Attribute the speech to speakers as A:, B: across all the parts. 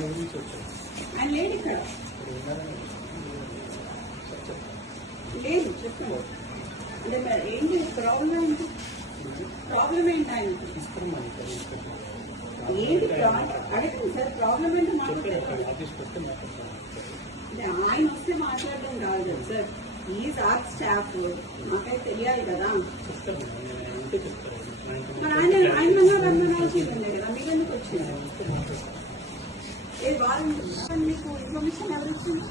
A: ఆయన
B: ఆయన లేడు ఇక్కడ లేదు చెప్పండి అంటే ఏంటి ప్రాబ్లం ఏంటి ప్రాబ్లం ఏంటి
A: తీసుకొచ్చారు.
B: ఏంటి అడగండి సార్ ప్రాబ్లం ఏంటో మాట్లాడారు ఆయన వస్తే మాట్లాడడం కాదు కదా సార్ ఈ ఆర్ట్ స్టాఫ్ మాకైతే తెలియాలి కదా
A: ఆయన ఆయన
B: ఆయన ఆయన రంగనాల్సిందే కదా మీరు ఎందుకు వచ్చింది మీకు ఇన్ఫర్మేషన్ ఎవరు ఇచ్చింది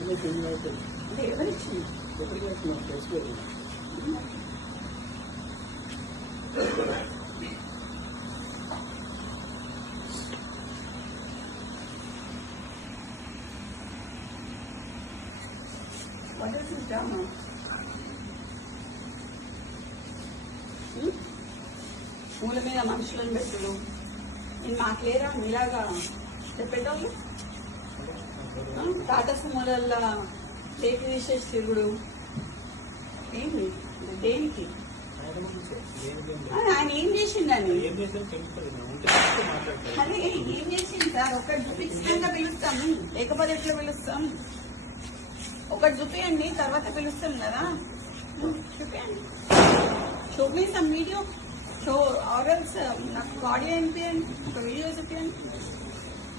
A: ఇలా చేంజ్ అవుతుంది
B: అంటే ఎవరు ఇచ్చింది
A: ఎప్పటికీ వస్తున్నారు తెలుసుకోలేదు
B: What is this drama? Hmm? పూల మీద మనుషులను పెట్టుడు నేను మాకు లేరా మీలాగా చెప్పేటోళ్ళు టాటా సుమోలల్లో కేక్ తీసేసి తిరుగుడు ఏంటి దేనికి?
A: ఆయన ఏం లేదు.
B: ఏం చేసిండని? అదే ఏం చేసింది సార్? ఒకటి చూపించకుండా పిలుస్తాము. లేకపోతే ఎట్లా పిలుస్తాం ఒకటి చూపియండి తర్వాత పిలుస్తాం కదా. చూపించండి చూపియండి. షో సమ్ వీడియో షో ఆర్ఎల్స్ నాకు ఆడియో వినిపించండి ఒక వీడియో చూపించండి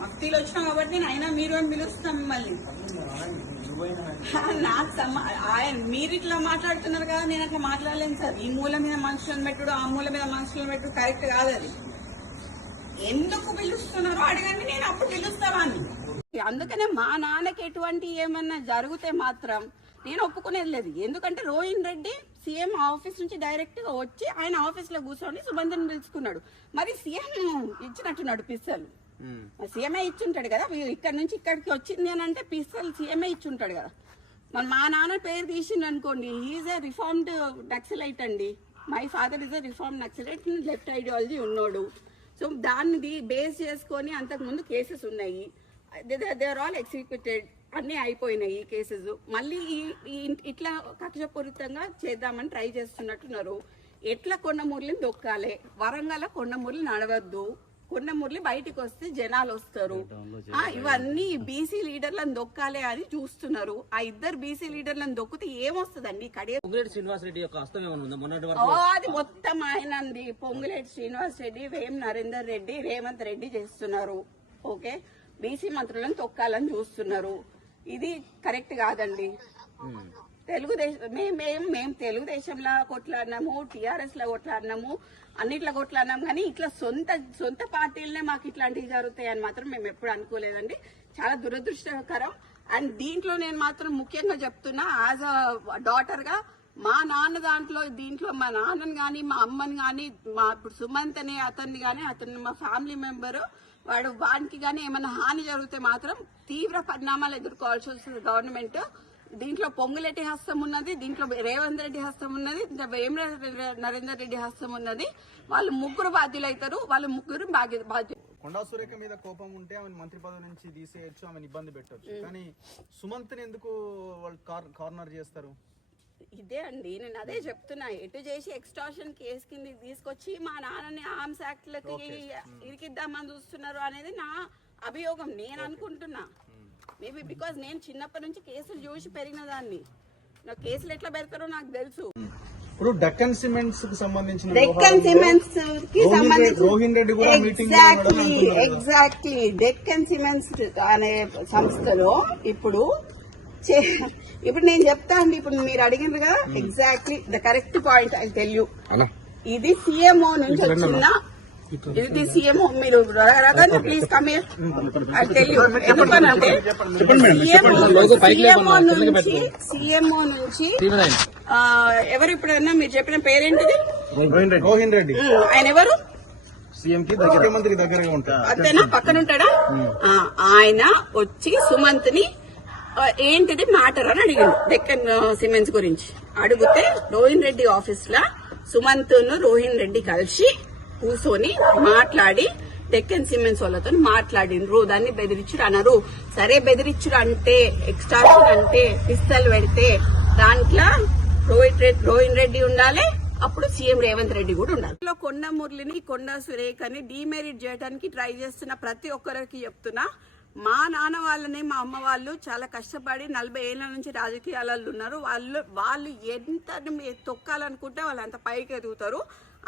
B: మఫ్తీలు వచ్చినాం కాబట్టి నేను అయినా మీరు అని పిలుస్తాం మిమ్మల్ని.
A: ఆయన
B: నాకు ఆయన మీరు ఇట్లా మాట్లాడుతున్నారు కదా నేను అట్లా మాట్లాడలేను సార్. ఈ మూల మీద మనుషులను పెట్టుడు ఆ మూల మీద మనుషులను పెట్టుడు కరెక్ట్ కాదు అది. ఎందుకు పిలుస్తున్నారో అడగండి నేను అప్పుడు పిలుస్తావాన్ని అందుకనే మా నాన్నకి ఎటువంటి ఏమన్నా జరిగితే మాత్రం నేను ఒప్పుకునేది లేదు. ఎందుకంటే రోహిన్ రెడ్డి సీఎం ఆఫీస్ నుంచి డైరెక్ట్గా వచ్చి ఆయన ఆఫీస్లో కూర్చొని సుబంధన్ పిలుచుకున్నాడు. మరి సీఎం ఇచ్చినట్టున్నాడు పిస్తలు సీఎంఏ ఇచ్చుంటాడు కదా ఇక్కడ నుంచి ఇక్కడికి వచ్చింది అని అంటే పిస్తలు సీఎంఏ ఇచ్చుంటాడు కదా. మన మా నాన్న పేరు తీసిండు అనుకోండి ఈజ్ ఏ రిఫార్మ్డ్ నక్సలైట్ అండి. My father is a reform Naxalite left ideology ఉన్నాడు. సో దాన్ని బేస్ చేసుకొని అంతకుముందు కేసెస్ ఉన్నాయి. దేర్ ఆల్ ఎగ్జిక్యూటెడ్ అన్నీ అయిపోయినాయి ఈ కేసెస్ మళ్ళీ ఈ- ఈ ఇట్లా కక్షపూరితంగా చేద్దామని ట్రై చేస్తున్నట్టున్నారు. ఎట్లా కొండ మురళిని దొక్కాలి? వరంగల్ కొండ మురళి నడవద్దు. కొండ మురళి బయటికి వస్తే జనాలు వస్తారు. ఆ, ఇవన్నీ బీసీ లీడర్లను దొక్కాలి అని చూస్తున్నారు. ఆ ఇద్దరు బీసీ లీడర్లను దొక్కితే ఏమొస్తుందండి కడే
C: శ్రీనివాస్ రెడ్డి యొక్క హస్తం
B: అది మొత్తం ఆయనంది. పొంగులేటి శ్రీనివాస్ రెడ్డి వేం నరేందర్ రెడ్డి రేవంత్ రెడ్డి చేస్తున్నారు. ఓకే? బీసీ మంత్రులను తొక్కాలని చూస్తున్నారు. ఇది కరెక్ట్ కాదండి. తెలుగుదేశం మేము మేము మేము తెలుగుదేశంలో కొట్లాడినాము టీఆర్ఎస్లో కొట్లాడినాము అన్నిట్లో కొట్లాడినాం కానీ ఇట్లా సొంత సొంత పార్టీలనే మాకు ఇట్లాంటివి జరుగుతాయని మాత్రం మేము ఎప్పుడు అనుకోలేదండి. చాలా దురదృష్టకరం. అండ్ దీంట్లో నేను మాత్రం ముఖ్యంగా చెప్తున్నా యాజ్ అ డాటర్గా మా నాన్న దాంట్లో దీంట్లో మా నాన్నని కానీ మా అమ్మని కానీ మా ఇప్పుడు సుమంత్ అనే అతన్ని కానీ అతను మా ఫ్యామిలీ మెంబరు వాడు వానికి కానీ ఏమైనా హాని జరిగితే మాత్రం తీవ్ర పరిణామాలు ఎదుర్కోవాల్సి వస్తుంది గవర్నమెంట్. దీంట్లో పొంగులెట్టి హస్తం ఉన్నది దీంట్లో రేవంత్ రెడ్డి హస్తం ఉన్నది వేమ నరేందర్ రెడ్డి హస్తం ఉన్నది. వాళ్ళు ముగ్గురు బాధ్యులు అవుతారు వాళ్ళు ముగ్గురు బాధ్య బాధ్యులు
D: కొండా సురేఖ మీద కోపం ఉంటే ఆమె మంత్రి పదవి నుంచి తీసేయచ్చు ఆమెను ఇబ్బంది పెట్టొచ్చు. కానీ సుమంత్ని ఎందుకు వాళ్ళు కార్- కార్నర్ చేస్తారు?
B: ఇదే అండి నేను అదే చెప్తున్నా. ఎటు చేసి ఎక్స్టార్షన్ కేసు కింద తీసుకొచ్చి మా నాన్నని ఆర్మ్స్ యాక్ట్లకి ఇరికిద్దామని చూస్తున్నారు అనేది నా అభియోగం నేను అనుకుంటున్నా. మేబీ బికాజ్ నేను చిన్నప్పటి నుంచి కేసులు చూసి పెరిగిన దాన్ని నాకు కేసులు ఎట్లా పెడతారో నాకు తెలుసు.
D: ఇప్పుడు డక్కన్ సిమెంట్స్కి సంబంధించిన
B: డెక్కన్
D: సిమెంట్స్కి
B: సంబంధించి
D: రోహిన్ రెడ్డి కూడా meeting exactly.
B: Exactly Deccan cements అనే సంస్థలో ఇప్పుడు ఇప్పుడు నేను చెప్తా అండి ఇప్పుడు మీరు అడిగినారు కదా exactly the correct point I tell you ఇది సిఎంఓ నుంచి వచ్చిన ఇది సిఎంఓ మీరు please come I tell you ఎందుకనంటే సిఎంఓ నుంచి సిఎంఓ నుంచి ఆ, ఎవరు ఇప్పుడన్నా మీరు చెప్పిన పేరేంటిది?
D: రోహిన్ రెడ్డి
B: ఆయన ఎవరు?
D: సీఎం కి ముఖ్యమంత్రి దగ్గరగా ఉంటారు
B: అంతేనా పక్కన ఉంటాడా? ఆ, ఆయన వచ్చి సుమంత్ని ఏంటిది మ్యాటర్ అని అడిగాడు. డెక్కన్ సిమెంట్స్ గురించి. అడిగితే రోహిన్ రెడ్డి ఆఫీస్ లా సుమంత్ను రోహిన్ రెడ్డి కలిసి కూర్చొని మాట్లాడి డెక్కన్ సిమెంట్స్ వాళ్ళతో మాట్లాడిండ్రు. దాన్ని బెదిరించుడు అన్నారు సరే బెదిరించుడు అంటే ఎక్స్ట్రాక్షన్ అంటే పిస్తల్ పెడితే దాంట్లో రోహిత్ రెడ్డి రోహిన్ రెడ్డి ఉండాలి. అప్పుడు సీఎం రేవంత్ రెడ్డి కూడా ఉండాలి. కొండ మురళిని కొండ సురేఖని డిమెరిట్ చేయడానికి ట్రై చేస్తున్న ప్రతి ఒక్కరికి చెప్తున్నా. మా నాన్న వాళ్ళని మా అమ్మ వాళ్ళు చాలా కష్టపడి నలభై ఏళ్ళ నుంచి రాజకీయాలలో ఉన్నారు. వాళ్ళు వాళ్ళు ఎంత తొక్కాలనుకుంటే వాళ్ళు అంత పైకి ఎదుగుతారు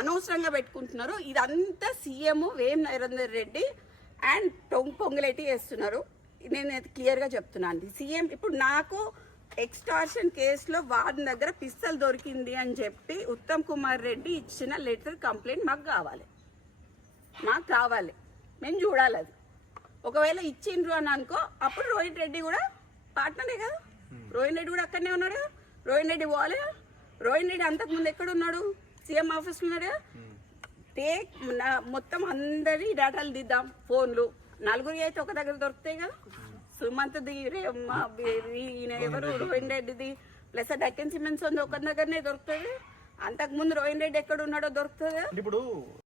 B: అనవసరంగా పెట్టుకుంటున్నారు. ఇదంతా సీఎం వేం నరేందర్ రెడ్డి అండ్ పొంగ్ పొంగులేటి వేస్తున్నారు నేను క్లియర్గా చెప్తున్నాను. సీఎం ఇప్పుడు నాకు ఎక్స్టార్షన్ కేసులో వాడి దగ్గర పిస్తల్ దొరికింది అని చెప్పి ఉత్తమ్ కుమార్ రెడ్డి ఇచ్చిన లెటర్ కంప్లైంట్ మాకు కావాలి. మాకు కావాలి. మేము చూడాలి అది. ఒకవేళ ఇచ్చిండ్రు అని అనుకో అప్పుడు రోహిత్ రెడ్డి కూడా పార్ట్నరే కదా. రోహిత్ రెడ్డి కూడా అక్కడనే ఉన్నాడు కదా. రోహిత్ రెడ్డి పోవాలి రోహిత్ రెడ్డి అంతకుముందు ఎక్కడ ఉన్నాడు? సీఎం ఆఫీస్ ఉన్నాడు? టేక్ నా- మొత్తం అందరి డేటాలు దిద్దాం ఫోన్లు. నలుగురి అయితే ఒక దగ్గర దొరుకుతాయి కదా. సుమంత్ ది ఈయన ఎవరు? రోహిన్ రెడ్డిది. ప్లస్ డక్కన్ సిమెంట్స్ ఉంది ఒక దగ్గరనే దొరుకుతుంది. అంతకుముందు రోహిన్ రెడ్డి ఎక్కడ ఉన్నాడో దొరుకుతుంది.
D: ఇప్పుడు